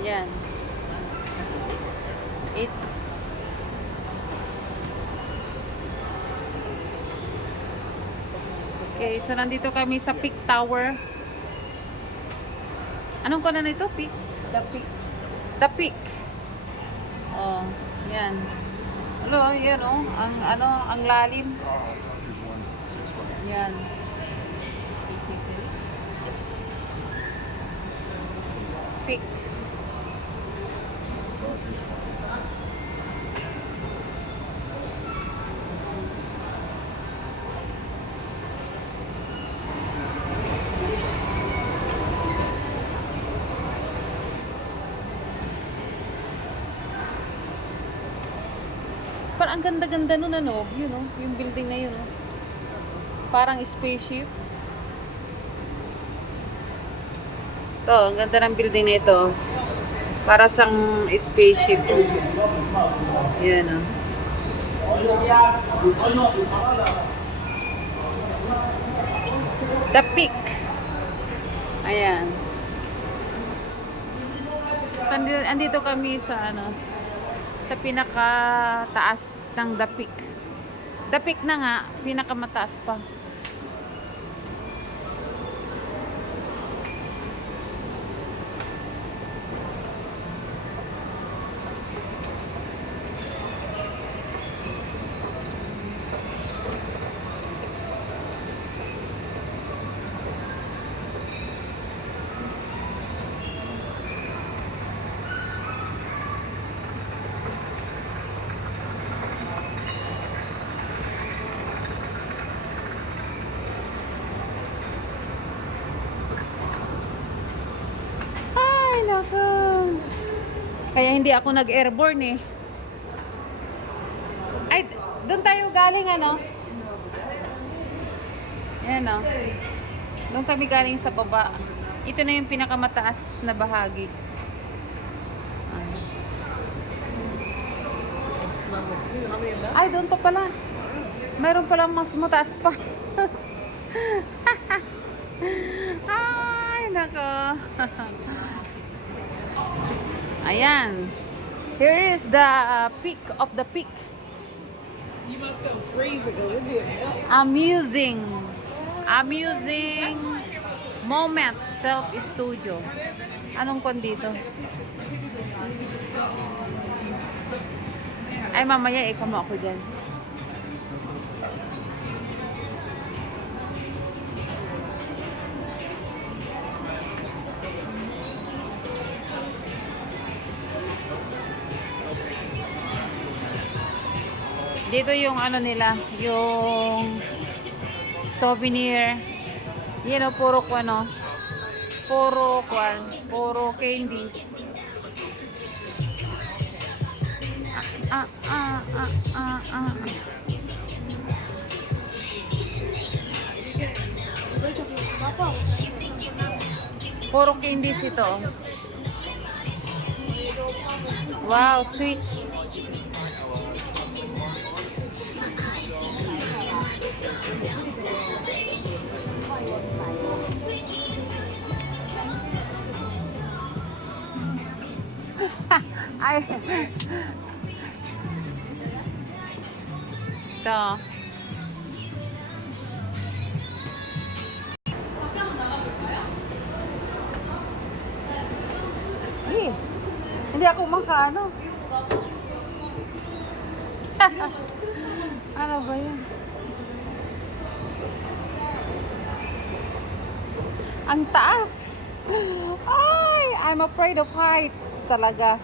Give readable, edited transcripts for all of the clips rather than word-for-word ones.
Yan. It. Okay, so nandito kami sa Peak Tower. Anong kona na ito? Peak? The Peak. The Peak. Oh, yan. Hello, yan oh. Ang lalim. Yan. Peak. Parang ang ganda-ganda nun ano, yun oh, yung building na yun oh. Parang spaceship. Ito, ang ganda ng building na ito. Para siyang spaceship. Yan oh. The Peak. Ayan. So, andito kami sa ano, sa pinaka-taas ng The Peak. The Peak na nga, pinaka-mataas pa. Kaya hindi ako nag-airborne eh. Ay, doon tayo galing ano? Ayan o. Doon kami galing sa baba. Ito na yung pinakamataas na bahagi. Ay, doon pa pala. Mayroon pala mas mataas pa. Ay, nako. Ayan. Here is the peak of the peak. You must go freeze it, go into it. Amusing moment self-studio. Anong kon dito? Ay, mamaya ikaw mo ako dyan. Dito yung ano nila, yung souvenir. Yan o, puro ano, puro candies. Puro candies ito. Wow, sweet. Ay. Ito. Eh, hindi ako makaano. Ano ba yan? Ang taas. Ay, I'm afraid of heights talaga.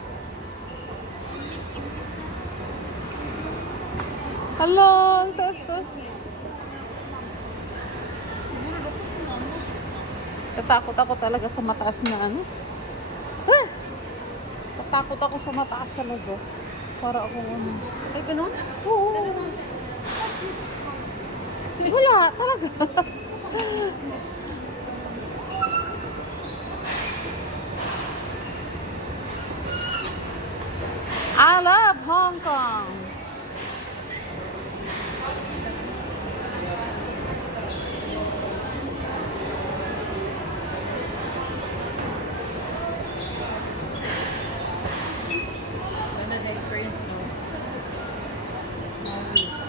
Hello, taas. Tatakot ako talaga sa mataas na ano. Tatakot ako sa mataas talaga. Para ako ano. Ay, ganun? Oo. Wala, talaga. I love Hong Kong.